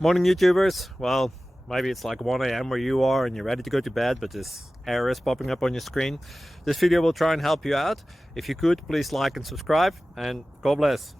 Morning, YouTubers. Well, maybe it's like 1 a.m. where you are and you're ready to go to bed, but this error is popping up on your screen. This video will try and help you out. If you could, please like and subscribe, and God bless.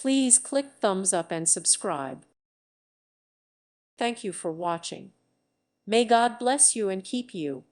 Please click thumbs up and subscribe. Thank you for watching. May God bless you and keep you.